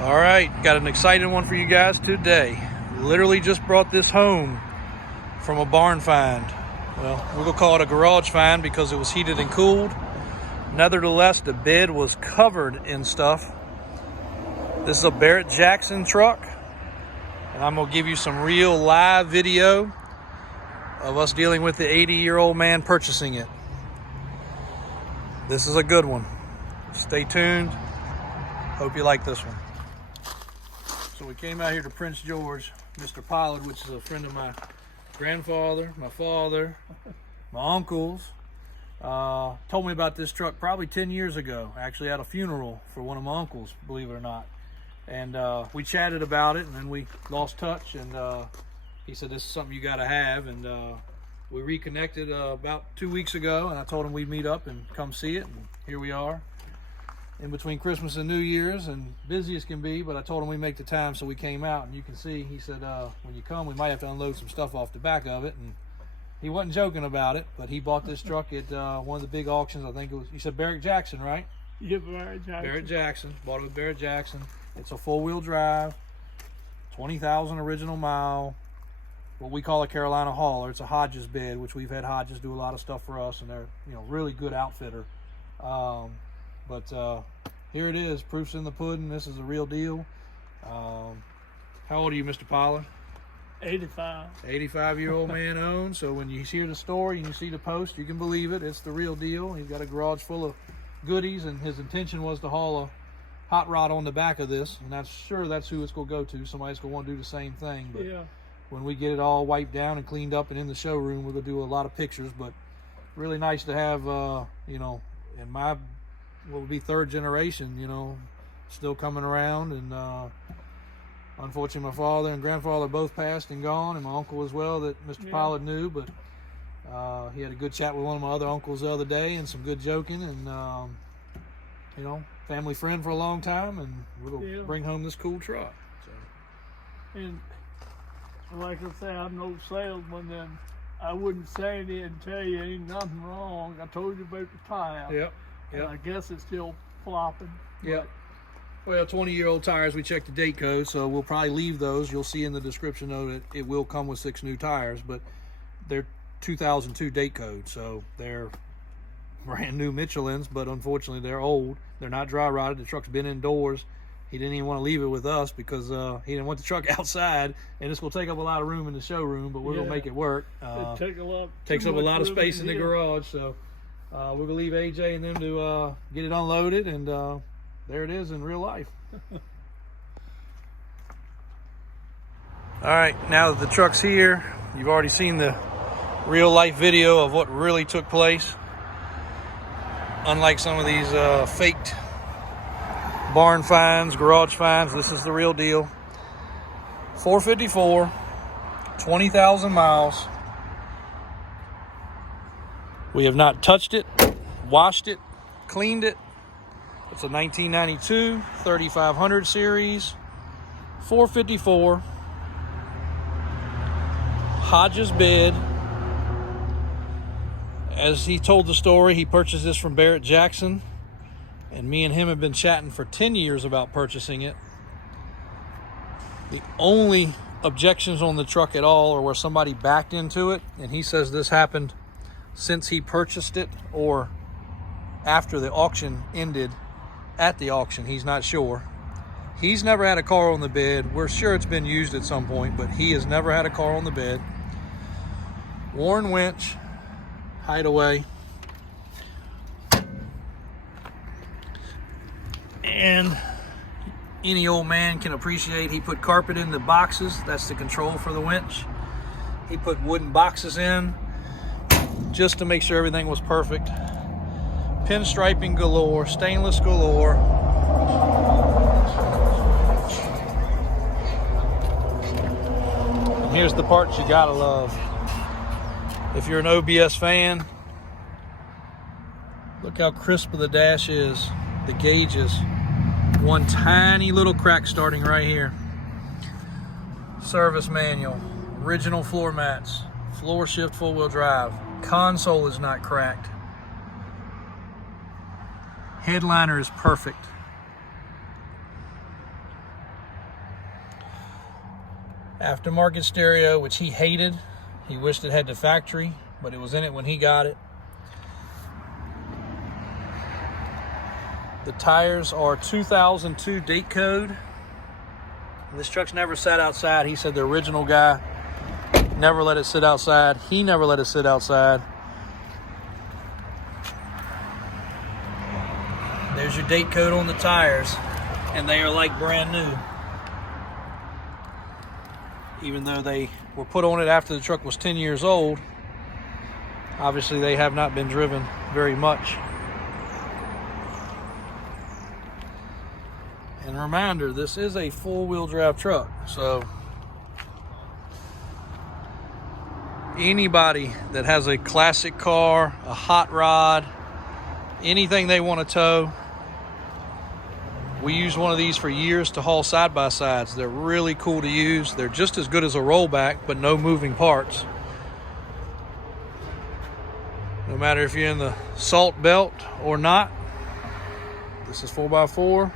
All right, got an exciting one for you guys today. Literally just brought this home from a barn find. Well, we're gonna call it a garage find because it was heated and cooled. Nevertheless, the bed was covered in stuff. This is a Barrett Jackson truck, and I'm gonna give you some real live video of us dealing with the 80-year-old man purchasing it. This is a good one. Stay tuned. Hope you like this one. So we came out here to Prince George. Mr. Pollard, which is a friend of my grandfather, my father, my uncles, told me about this truck probably 10 years ago, actually at a funeral for one of my uncles, believe it or not. And we chatted about it, and then we lost touch, and he said, this is something you gotta have. And we reconnected about 2 weeks ago, and I told him we'd meet up and come see it, and here we are. In between Christmas and New Year's, and busy as can be, but I told him we'd make the time, so we came out. And you can see, he said, when you come, we might have to unload some stuff off the back of it. And he wasn't joking about it, but he bought this truck at one of the big auctions. I think it was, you said Barrett Jackson, right? Yeah, Barrett Jackson. Barrett Jackson. Bought it with Barrett Jackson. It's a four-wheel drive, 20,000 original mile, what we call a Carolina hauler. It's a Hodges bed, which we've had Hodges do a lot of stuff for us, and they're, you know, really good outfitter. But here it is, proof's in the pudding. This is a real deal. How old are you, Mr. Pollard? 85. 85-year-old man owned. So when you hear the story and you see the post, you can believe it. It's the real deal. He's got a garage full of goodies, and his intention was to haul a hot rod on the back of this, and I'm sure that's who it's going to go to. Somebody's going to want to do the same thing. But yeah, when we get it all wiped down and cleaned up and in the showroom, we're going to do a lot of pictures. But really nice to have, you know, in my what would be third generation, you know, still coming around. And unfortunately, my father and grandfather both passed and gone, and my uncle as well that Mr. Pollard knew. But he had a good chat with one of my other uncles the other day, and some good joking, and you know, family friend for a long time, and we'll bring home this cool truck. So. And like I say, I'm no salesman, and I wouldn't say it and tell you ain't nothing wrong. I told you about the tire. Yep. And I guess it's still flopping. Yep. Well, 20-year-old tires, we checked the date code, so we'll probably leave those. You'll see in the description, though, that it will come with 6 new tires, but they're 2002 date code, so they're brand new Michelins, but unfortunately they're old. They're not dry rotted. The truck's been indoors. He didn't even want to leave it with us because he didn't want the truck outside, and it's going to take up a lot of room in the showroom, but we're going to make it work. It takes up a lot of space in the garage, so we're going to leave AJ and them to get it unloaded, and there it is in real life. All right, now that the truck's here, you've already seen the real life video of what really took place. Unlike some of these faked barn finds, garage finds, this is the real deal. 454, 20,000 miles. We have not touched it, washed it, cleaned it. It's a 1992 3500 series, 454, Hodges bed. As he told the story, he purchased this from Barrett Jackson, and me and him have been chatting for 10 years about purchasing it. The only objections on the truck at all are where somebody backed into it, and he says this happened since he purchased it or after the auction ended. At the auction, he's not sure. He's never had a car on the bed. We're sure it's been used at some point, but he has never had a car on the bed. Worn winch, hideaway. And any old man can appreciate he put carpet in the boxes. That's the control for the winch. He put wooden boxes in just to make sure everything was perfect. Pinstriping galore, stainless galore. And here's the parts you gotta love. If you're an OBS fan, look how crisp the dash is. The gauges. One tiny little crack starting right here. Service manual, original floor mats, floor shift four-wheel drive. Console is not cracked. Headliner is perfect. Aftermarket stereo, which he hated. He wished it had the factory, but it was in it when he got it. The tires are 2002 date code. This truck's never sat outside. He said the original guy never let it sit outside. He never let it sit outside. There's your date code on the tires, and they are like brand new. Even though they were put on it after the truck was 10 years old, obviously they have not been driven very much. And a reminder, this is a four-wheel drive truck, so anybody that has a classic car, a hot rod, anything they want to tow, we used one of these for years to haul side-by-sides. They're really cool to use. They're just as good as a rollback, but no moving parts. No matter if you're in the salt belt or not, this is 4x4.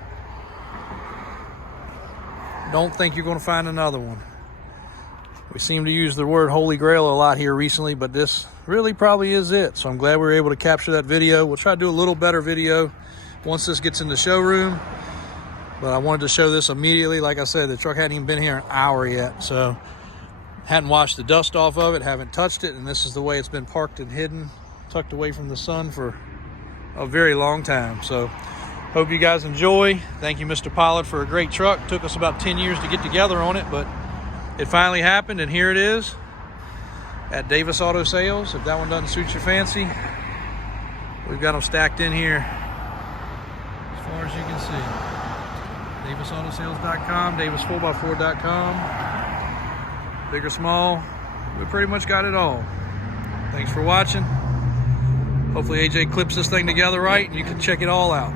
Don't think you're going to find another one. We seem to use the word Holy Grail a lot here recently, but this really probably is it. So I'm glad we were able to capture that video. We'll try to do a little better video once this gets in the showroom. But I wanted to show this immediately. Like I said, the truck hadn't even been here an hour yet. So hadn't washed the dust off of it, haven't touched it. And this is the way it's been parked and hidden, tucked away from the sun for a very long time. So hope you guys enjoy. Thank you, Mr. Pollard, for a great truck. Took us about 10 years to get together on it, but it finally happened, and here it is at Davis Auto Sales. If that one doesn't suit your fancy, we've got them stacked in here as far as you can see. DavisAutoSales.com, Davis4x4.com. Big or small, we pretty much got it all. Thanks for watching. Hopefully AJ clips this thing together right and you can check it all out.